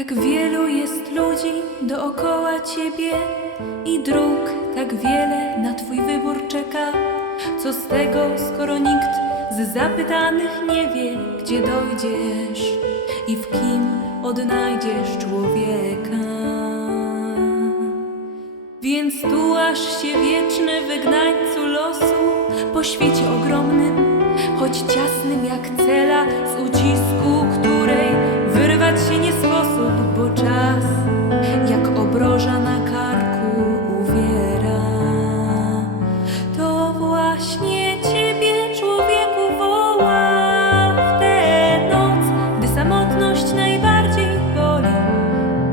Jak wielu jest ludzi dookoła ciebie i dróg tak wiele na twój wybór czeka. Co z tego, skoro nikt z zapytanych nie wie, gdzie dojdziesz i w kim odnajdziesz człowieka. Więc tułasz się wieczny wygnańcu losu po świecie ogromnym, choć ciasnym jak cela z ucisku, samotność najbardziej boli.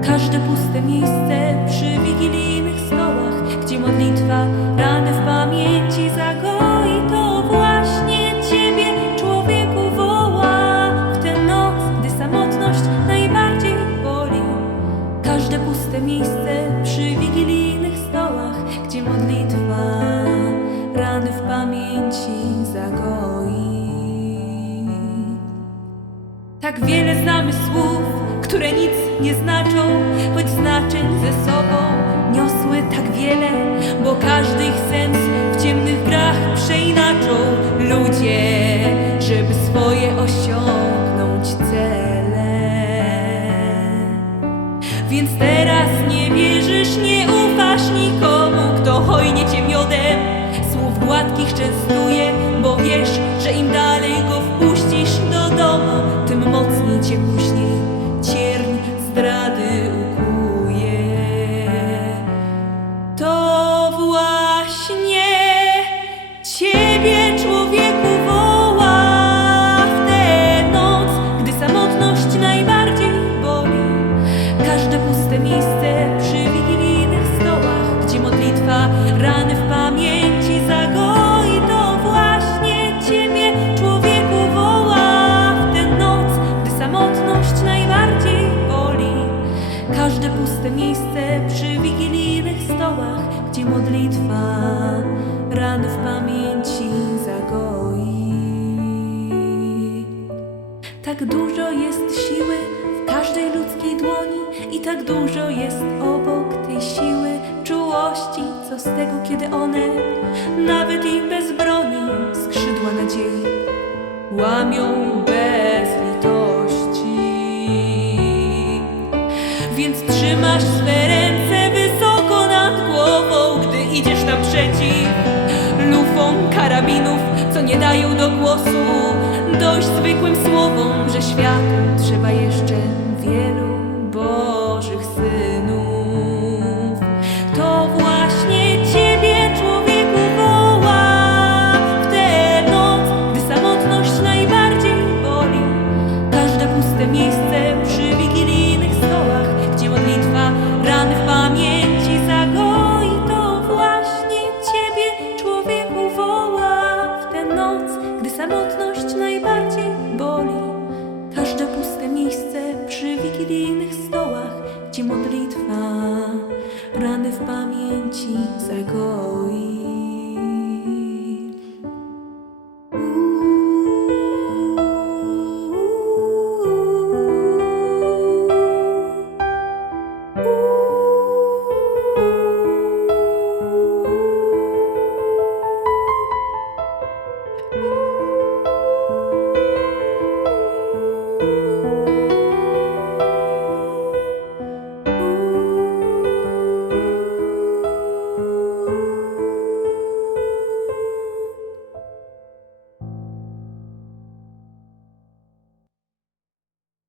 Każde puste miejsce przy wigilijnych stołach, gdzie modlitwa rany w pamięci zagoi, to właśnie Ciebie, człowieku, woła w tę noc, gdy samotność najbardziej boli. Każde puste miejsce przy wigilijnych stołach, gdzie modlitwa rany w pamięci zagoi. Tak wiele znamy słów, które nic nie znaczą, choć znaczeń ze sobą niosły tak wiele, bo każdy ich sens w ciemnych grach przeinaczą ludzie, żeby swoje osiągnąć cele. Więc teraz nie wierzysz, nie ufasz nikomu, kto hojnie cię miodem słów gładkich częstuje, bo wiesz, że im dalej rany w pamięci zagoi, to właśnie Ciebie, człowieku, woła w tę noc, gdy samotność najbardziej boli. Każde puste miejsce przy wigilijnych stołach, gdzie modlitwa rany w pamięci zagoi. Tak dużo jest siły w każdej ludzkiej dłoni i tak dużo jest obok tej siły czułości. Co z tego, kiedy one, nawet i bez broni, skrzydła nadziei łamią bez litości. Więc trzymasz swe ręce wysoko nad głową, gdy idziesz naprzeciw lufą karabinów, co nie dają do głosu dość zwykłym słowom, że światu trzeba jeszcze wielu Bożych synów. Samotność najbardziej boli. Każde puste miejsce przy wigilijnych stołach, gdzie modlitwa rany w pamięci zagoi.